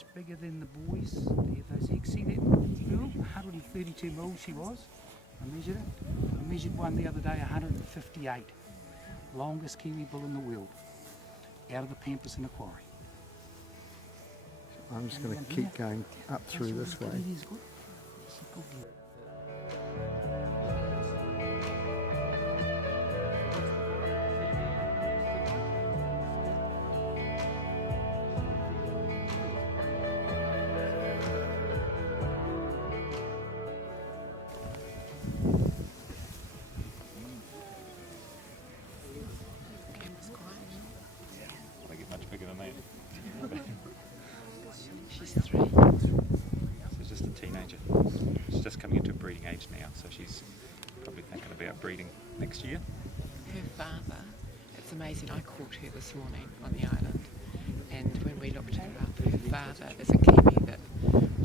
much bigger than the boys. They have those eggs. See that girl? 132 mil she was. I measured it. I measured one the other day, 158. Longest kiwi bull in the world. Out of the Pampas in the quarry. I'm just going to keep going up through this way. They get much bigger than that. She's 3. She's just a teenager. She's just coming into a breeding age now, so she's probably thinking about breeding next year. Her father, it's amazing, I caught her this morning on the island, and when we looked her up, her father is a kiwi that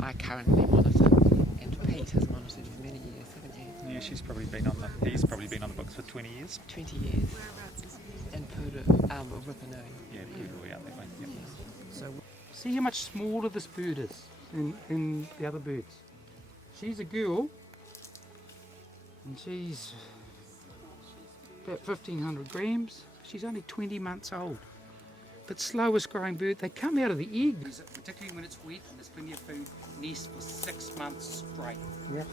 I currently monitor, and Pete has monitored for many years, haven't you? Yeah, he's probably been on the books for 20 years. 20 years. And Puru, Rupanui. Yeah, Puru out that way. Yep. So, see how much smaller this bird is than the other birds. She's a girl, and she's about 1,500 grams. She's only 20 months old. But slowest growing bird, they come out of the egg. Particularly when it's wet and there's plenty of food, nest for 6 months straight. Yeah.